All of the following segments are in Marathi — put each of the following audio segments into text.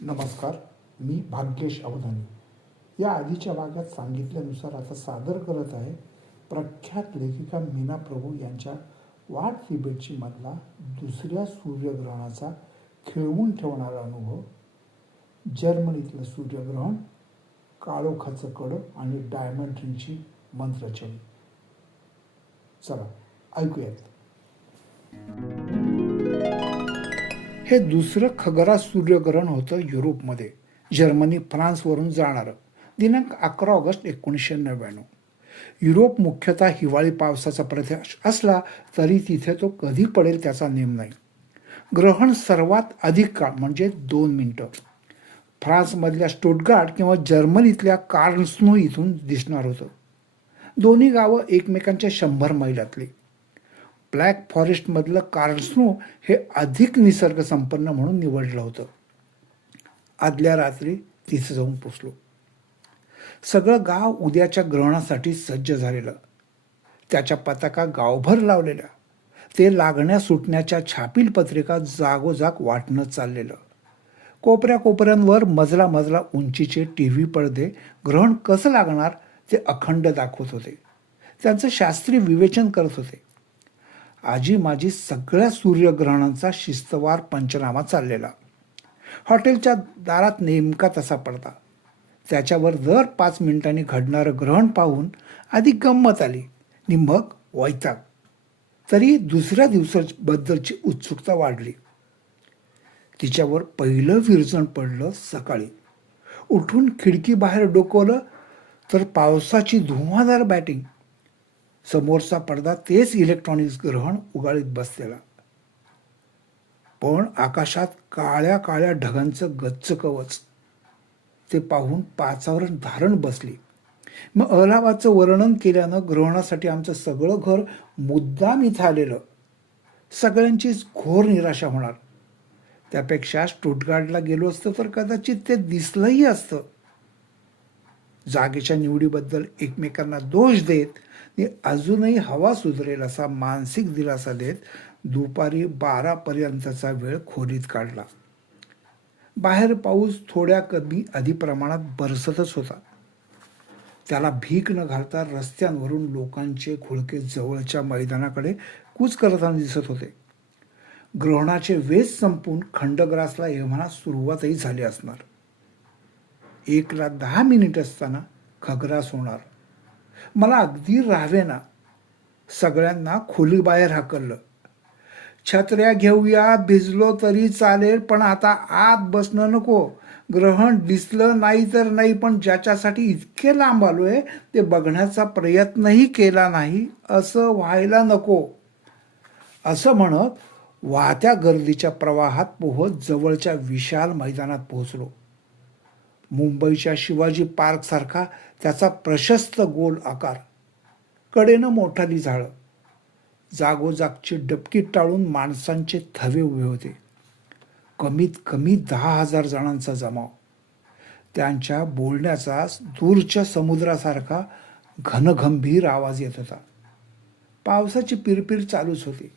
नमस्कार मी भाग्येश अवधानी. या आधीच्या भागात सांगितल्यानुसार आता सादर करत आहे प्रख्यात लेखिका मीना प्रभू यांच्या वाट तिबेटची मधला दुसऱ्या सूर्यग्रहणाचा खेळवून ठेवणारा अनुभव. जर्मनीतलं सूर्यग्रहण काळोखाचं कडं आणि डायमंड रिंगची मंत्रचली चला ऐकूयात. हे दुसरं खगरा सूर्यग्रहण होतं युरोपमध्ये. जर्मनी फ्रान्सवरून जाणारं. दिनांक अकरा ऑगस्ट एकोणीसशे नव्याण्णव. युरोप मुख्यतः हिवाळी पावसाचा प्रदेश असला तरी तिथे तो कधी पडेल त्याचा नेम नाही. ग्रहण सर्वात अधिक काळ म्हणजे दोन मिनटं. फ्रान्समधल्या स्टोटगार्ड किंवा जर्मनीतल्या कार्न्स्नो इथून दिसणार होतं. दोन्ही गावं एकमेकांच्या शंभर मैलातली. ब्लॅक फॉरेस्टमधलं कार्ल्सनो हे अधिक निसर्गसंपन्न म्हणून निवडलं होतं. आदल्या रात्री तिथे जाऊन पोचलो. सगळं गाव उद्याच्या ग्रहणासाठी सज्ज झालेलं. त्याच्या पताका गावभर लावलेल्या. ते लागण्या सुटण्याच्या छापील पत्रिका जागोजाग वाटणं चाललेलं. कोपऱ्या कोपऱ्यांवर मजला मजला उंचीचे टी व्ही पडदे ग्रहण कसं लागणार ते अखंड दाखवत होते. त्यांचं शास्त्रीय विवेचन करत होते. आजी माझी सगळ्या सूर्यग्रहणांचा शिस्तवार पंचनामा चाललेला. हॉटेलच्या दारात नेमका तसा पडता. त्याच्यावर दर पाच मिनिटांनी घडणारं ग्रहण पाहून आधी गंमत आली. आणि मग वैताग. तरी दुसऱ्या दिवसाबद्दलची उत्सुकता वाढली. तिच्यावर पहिलं विरजण पडलं सकाळी. उठून खिडकी बाहेर डोकवलं तर पावसाची धुवाधार बॅटिंग समोरचा पडदा तेच इलेक्ट्रॉनिक्स ग्रहण उगाळीत बसलेला. पण आकाशात काळ्या काळ्या ढगांचं गच्च कवच. ते पाहून पाचावरण धारण बसली. मग अलाहाबादचं वर्णन केल्यानं ग्रहणासाठी आमचं सगळं घर मुद्दाम इथं आलेलं. सगळ्यांचीच घोर निराशा होणार. त्यापेक्षा स्टुटगार्डला गेलो असतं तर कदाचित ते दिसलंही असतं. जागेच्या निवडीबद्दल एकमेकांना दोष देत आणि अजूनही हवा सुधरेल असा मानसिक दिलासा देत दुपारी बारापर्यंतचा वेळ खोलीत काढला. बाहेर पाऊस थोड्या कमी अधिक प्रमाणात बरसतच होता. त्याला भीक न घालता रस्त्यांवरून लोकांचे घोळके जवळच्या मैदानाकडे कूच करताना दिसत होते. ग्रहणाचे वेस संपून खंडग्रासला येव्हाना सुरुवातही झाली असणार. एकला दहा मिनिट असताना खग्रास होणार मला अगदी राहावेना सगळ्यांना खोलीबाहेर हाकललं. छत्र्या घेऊया भिजलो तरी चालेल पण आता आत बसणं नको. ग्रहण दिसलं नाही तर नाही पण ज्याच्यासाठी इतके लांब आलो आहे ते बघण्याचा प्रयत्नही केला नाही असं व्हायला नको. असं म्हणत वाहत्या गर्दीच्या प्रवाहात पोहत जवळच्या विशाल मैदानात पोहोचलो. मुंबईच्या शिवाजी पार्कसारखा त्याचा प्रशस्त गोल आकार कडेनं मोठाली झाडं जागोजागची डबकी टाळून माणसांचे थवे उभे होते. कमीत कमी दहा हजार जणांचा जमाव. त्यांच्या बोलण्याचा दूरच्या समुद्रासारखा घनगंभीर आवाज येत होता. पावसाची पिरपिर चालूच होती.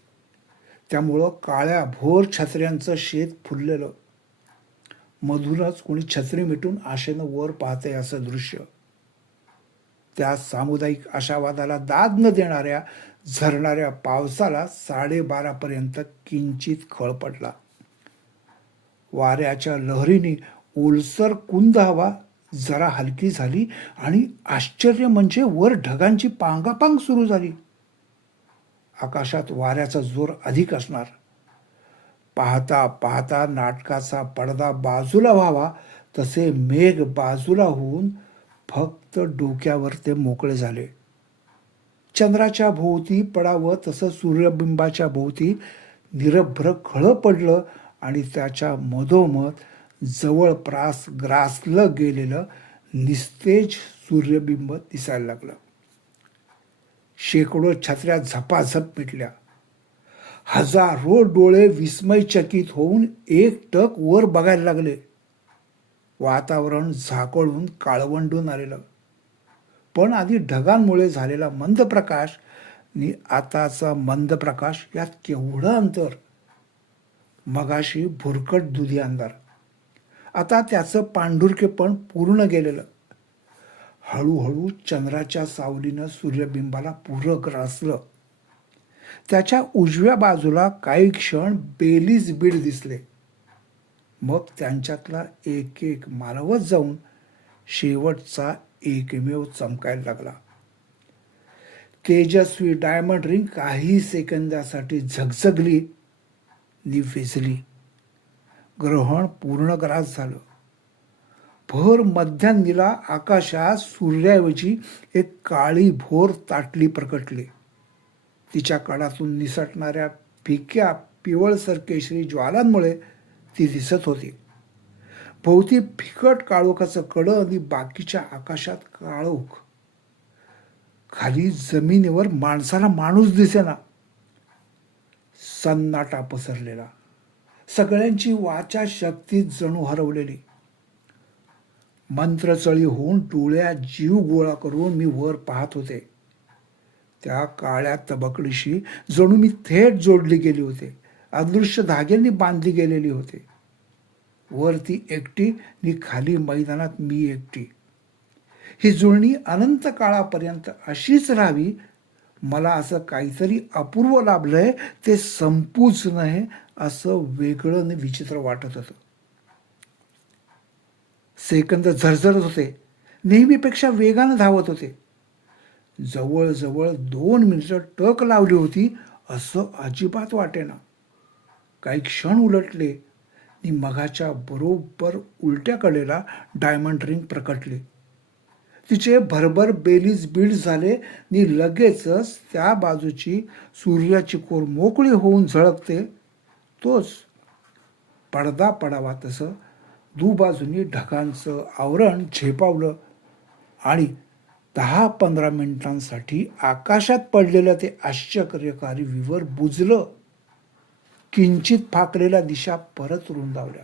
त्यामुळं काळ्या भोर छत्र्यांचं शेत फुललेलं. मधूनच कोणी छत्री मिटून आशेनं वर पाहते असं दृश्य. त्या सामुदायिक आशावादाला दाद न देणाऱ्या झरणाऱ्या पावसाला साडेबारापर्यंत किंचित खळ पडला. वाऱ्याच्या लहरीने ओलसर कुंद हवा जरा हलकी झाली आणि आश्चर्य म्हणजे वर ढगांची पांगापांग सुरू झाली. आकाशात वाऱ्याचा जोर अधिक असणार. पाहता पाहता नाटकाचा पडदा बाजूला व्हावा तसे मेघ बाजूला होऊन फक्त डोक्यावर ते मोकळे झाले. चंद्राच्या भोवती पडावं तसं सूर्यबिंबाच्या भोवती निरभ्र खळं पडलं आणि त्याच्या मधोमध जवळ प्रास ग्रासलं गेलेलं निस्तेज सूर्यबिंब दिसायला लागलं. शेकडो छत्र्या झपाझप मिटल्या. हजारो डोळे विस्मयचकित होऊन एक टक वर बघायला लागले. वातावरण झाकळून काळवंडून आलेलं. पण आधी ढगांमुळे झालेला मंद प्रकाश आणि आताचा मंद प्रकाश यात केवढं अंतर? मगाशी भुरकट दुधी अंधार. आता त्याचं पांढुरकेपण पूर्ण गेलेलं. हळूहळू चंद्राच्या सावलीनं सूर्यबिंबाला पूरक ग्रासलं त्याच्या उजव्या बाजूला काही क्षण बेलीज बीड दिसले. मग त्यांच्यातला एक एक मालवत जाऊन शेवटचा एकमेव चमकायला लागला. तेजस्वी डायमंड रिंग काही सेकंदासाठी झगझगली नि ग्रहण पूर्ण ग्रास झालं. भर मध्यान्नीला आकाशात सूर्याऐवजी एक काळी भोर ताटली प्रकटली. तिच्या कडातून निसटणाऱ्या फिक्या पिवळसर केशरी ज्वालांमुळे ती दिसत होती. भोवती फिकट काळोखाचं कडं आणि बाकीच्या आकाशात काळोख. खाली जमिनीवर माणसाला माणूस दिसेना. सन्नाटा पसरलेला. सगळ्यांची वाचा शक्ती जणू हरवलेली. मंत्रचळी होऊन डोळ्यात जीव गोळा करून मी वर पाहत होते. त्या काळ्या तबकडीशी जणू मी थेट जोडली गेली होते. अदृश्य धाग्यांनी बांधली गेलेली होते. वर ती एकटी नि खाली मैदानात मी एकटी. ही जुळणी अनंत काळापर्यंत अशीच राहावी. मला असं काहीतरी अपूर्व लाभलंय ते संपूच नये असं वेगळं आणि विचित्र वाटत होतं. सेकंद झरझरत होते. नेहमीपेक्षा वेगानं धावत होते. जवळजवळ दोन मिनिटं टक लावली होती असं अजिबात वाटेना. काही क्षण उलटले. आणि मघाच्या बरोबर उलट्या कडेला डायमंड रिंग प्रकटली. तिचे भरभर बेलीज बीड झाले. आणि लगेचच त्या बाजूची सूर्याची कोर मोकळी होऊन झळकते. तोच पडदा पडावा तसं दुबाजूनी ढगांचं आवरण झेपावलं आणि दहा पंधरा मिनिटांसाठी आकाशात पडलेलं ते आश्चर्यकारी विवर बुजलं. किंचित फाकलेल्या दिशा परत रुंदावल्या.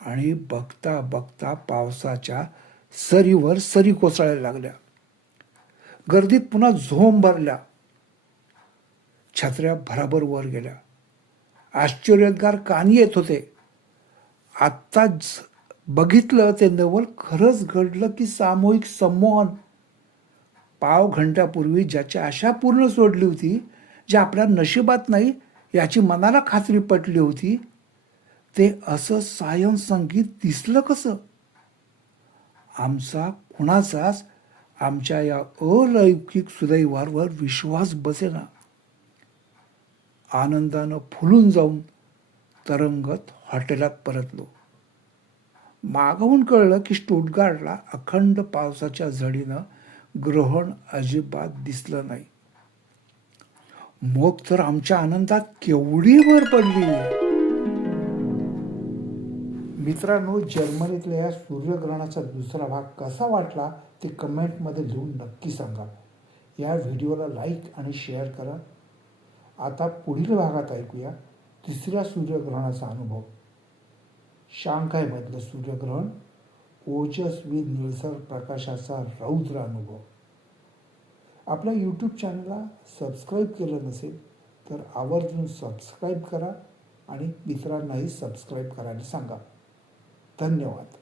आणि बघता बघता पावसाच्या सरीवर सरी कोसळायला लागल्या. गर्दीत पुन्हा झोम भरल्या. छत्र्या भराभर वर गेल्या. आश्चर्यगार कानी येत होते. आत्ताच बघितलं ते नवल खरंच घडलं की सामूहिक संमोहन पाव घंटापूर्वी ज्याची आशा पूर्ण सोडली होती जे आपल्या नशिबात नाही याची मनाला खात्री पटली होती ते असं सायन संगीत दिसलं कसं? आमचा कुणाचाच आमच्या या अलौकिक सुदैवावर विश्वास बसेना. आनंदानं फुलून जाऊन तरंगत हॉटेलात परतलो. मागवून कळलं की स्टुटगार्डला अखंड पावसाच्या झडीनं ग्रहण अजिबात दिसलं नाही. मग तर आमच्या आनंदात केवढी भर पडली. मित्रांनो जर्मनीतल्या या सूर्यग्रहणाचा दुसरा भाग कसा वाटला ते कमेंटमध्ये लिहून नक्की सांगा. या व्हिडिओला लाईक आणि शेअर करा. आता पुढील भागात ऐकूया तिसऱ्या सूर्यग्रहणाचा अनुभव. शांघायमधलं सूर्यग्रहण ओजस्वी निळसर प्रकाशाचा रौद्र अनुभव. आपल्या यूट्यूब चॅनलला सबस्क्राईब केलं नसेल तर आवर्जून सबस्क्राईब करा आणि इतरांनाही सबस्क्राईब करायला सांगा. धन्यवाद.